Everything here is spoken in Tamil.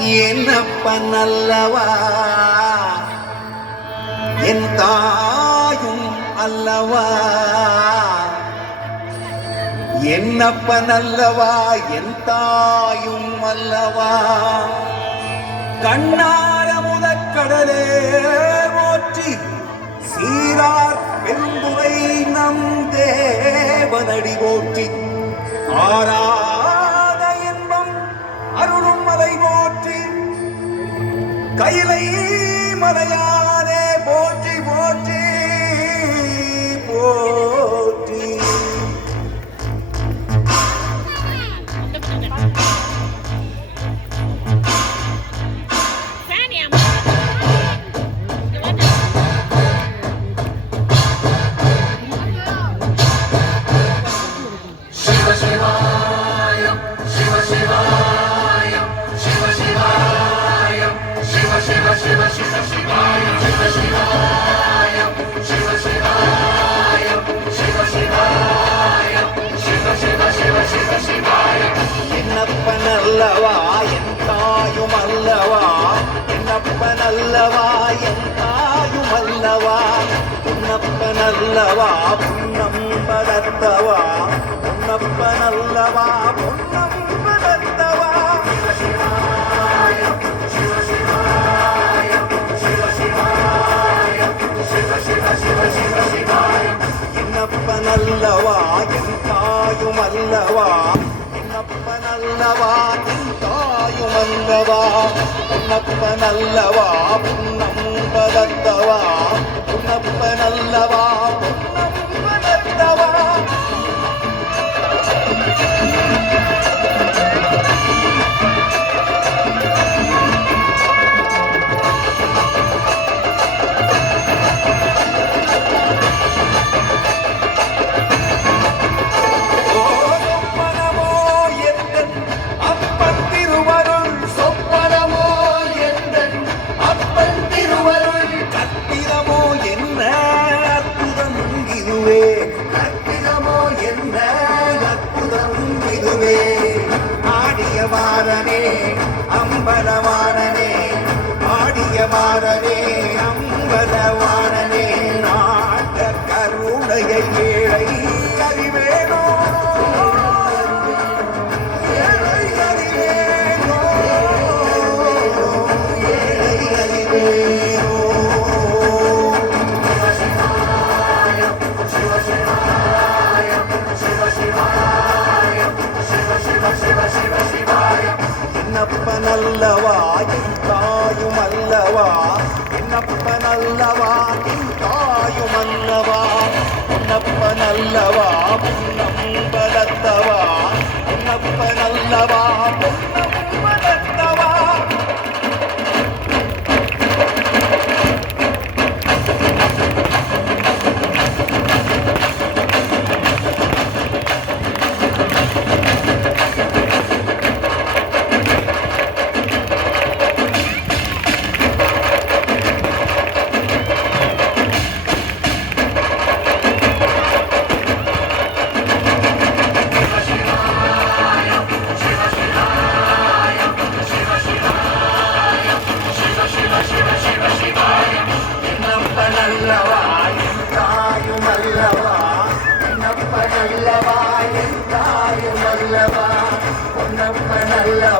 என்னப்பன் அல்லவா என் தாயும் அல்லவா, என்னப்பன் அல்லவா என் தாயும் அல்லவா. கண்ணார முதற்கடலே போற்றி சீரார் பெருந்துரை நம் தேவனடி போற்றி. ஆராத இன்பம் அருளும் மலை போற்றி, கைலை மலையானே போற்றி போற்றி போற்றி. என்னப்பன் அல்லவா என் தாயும் அல்லவா, என்னப்பன் அல்லவா என் தாயும் அல்லவா. உன்னப்பன் அல்லவா புன்னம் பதத்தவா, உன்னப்பன் அல்லவா புன்னம் பதத்தவா. என்னப்பன் அல்லவா என் தாயும் அல்லவா, என்னப்பன் அல்லவா என் தாயும் அல்லவா. உன்னப்பன் அல்லவா புன்னம் பதத்தவா, உன்னப்பன் அல்லவா புன்னம் பதத்தவா. ஆடியமாறனே அம்பலவாணனே, ஆடியமாறனே அம்பலவாணனே, நாட்ட கருணையை ஏழை அறிவேனோ, ஏழை அறிவேனோ, ஏழை அறிவேனோ. என்னப்பன் அல்லவா என் தாயும் அல்லவா, என்னப்பன் அல்லவா என் தாயும் அல்லவா. உன்னப்பன் அல்லவா புன்னம் பதத்தவா, உன்னப்பன் அல்லவா புன்னம் பதத்தவா. என்னப்பன் அல்லவா